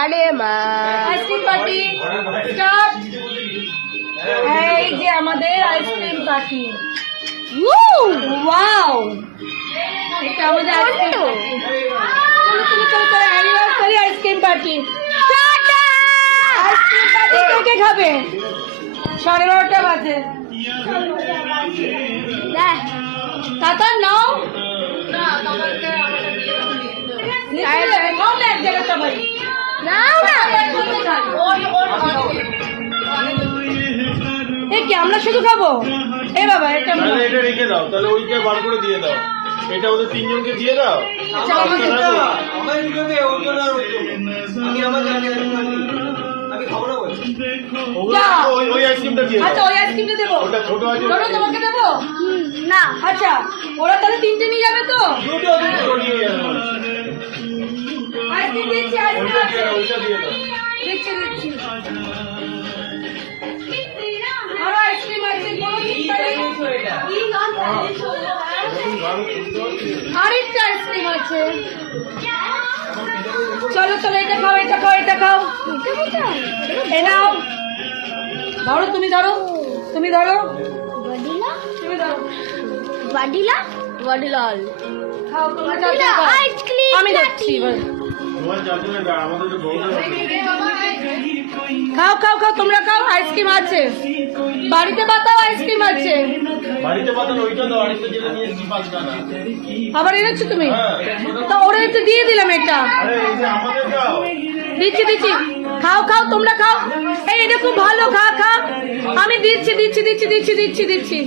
আরে মা ice cream party start. এই যে আমাদের আইসক্রিম পার্টি। ওয়াও, এটা আমাদের আইসক্রিম পার্টি। চলো চলো চলো চলো, anniversary ice cream party. Ice cream party কে কে খাবে? 12:30 বাজে। কাকা নাও এক জায়গায় সবাই নাও না কি আমরা শুধু খাবো? এ বাবা এটা এটা রেখে দাও, তাহলে ওইটা বার করে দিয়ে দাও, এটা ওদের তিনজনকে দিয়ে দাও। ওই আইসক্রিমটা দিয়ে দাও। আচ্ছা ওই আইসক্রিমটা দেবো, ওটা ছোট আছে, ধরো তোমাকে দেবো না আচ্ছা ওরা তাহলে 3টে নিয়ে যাবে তো? দুটো নিয়ে যাও। আইসক্রিম দিচ্ছি, আইসক্রিম আছে। ওইটা দিয়ে দাও। দিচ্ছি দিচ্ছি আরো আইসক্রিম আছে, কোনো চিন্তা নেই। আরেকটা আইসক্রিম আছে। চলো চলো, এটা খাও এটা খাও এটা খাও। এ নাও, ধরো তুমি ধরো, তুমি ধরো, ভানিলা তুমি ধরো, ভানিলা ভানিলাল খাও তোমরা চারজন খাও। আইসক্রিম আমি যাচ্ছি এবার। তোমার চারজনের গা, আমাদের তো বড় খাও খাও খাও, তোমরা খাও, আইসক্রিম আছে বাড়িতে, বাতাও আইসক্রিম আছে। বাড়িতে পাতানো ওইটা দাও, আরেকটা যেটা নিয়ে এসেছি 5 টাকা। আবার এনেছো তুমি? হ্যাঁ। তো ওরা তো দিয়ে দিলাম এটা। আরে এই যে আমাদের দাও। দিচ্ছি দিচ্ছি, খাও খাও তোমরা খাও। এই এটা খুব ভালো, খা খা। আমি দিচ্ছি দিচ্ছি দিচ্ছি দিচ্ছি দিচ্ছি দিচ্ছি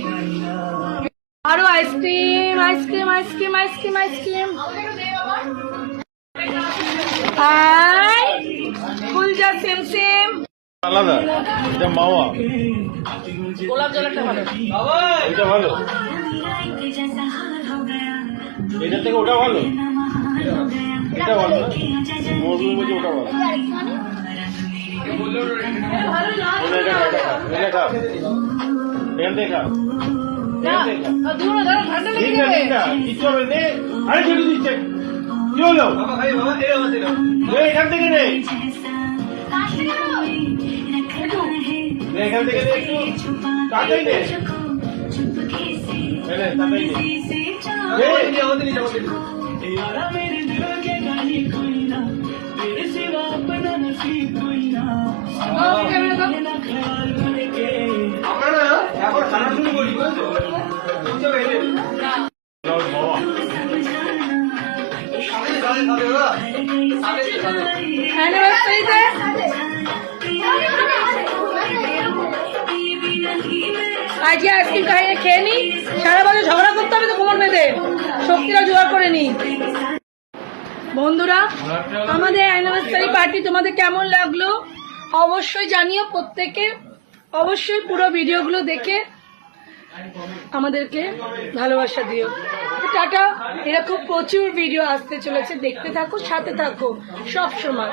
আরো ice cream ice cream ice cream ice cream ice cream. আই ফুলজা সেম সেম। আলাদা, এটা মাওয়া। গোলাপ জলটা ভালো। এটা ভালো, এটা থেকে ওটা ভালো, এটা ভালো না? মজুর মধ্যে ওটা ভালো। এটা খা, এটা খা, এখান থেকে খা, এখান থেকে খা। ঠিক না, ঠিক না, কিচ্ছু হবে নে। আরে ছেড়ে দিচ্ছে, কি হলো? নে, এখান থেকে নে, নে, এখান থেকে নে, একটু তাড়াতাড়ি নে, নে, তাড়াতাড়ি নে। অ্যানিভার্সারিতে আজকে আইসক্রিম খাইয়ে খেয়ে নি, সারা বছর ঝগড়া করতে হবে তো কোমর বেঁধে, শক্তিটা জোগাড় করে নি। বন্ধুরা, আমাদের অ্যানিভার্সারি পার্টি তোমাদের কেমন লাগলো অবশ্যই জানিও। প্রত্যেকে অবশ্যই পুরো ভিডিওগুলো দেখে আমাদেরকে ভালোবাসা দিও। টাটা। এরকম প্রচুর ভিডিও আসতে চলেছে, দেখতে থাকো, সাথে থাকো সব সময়।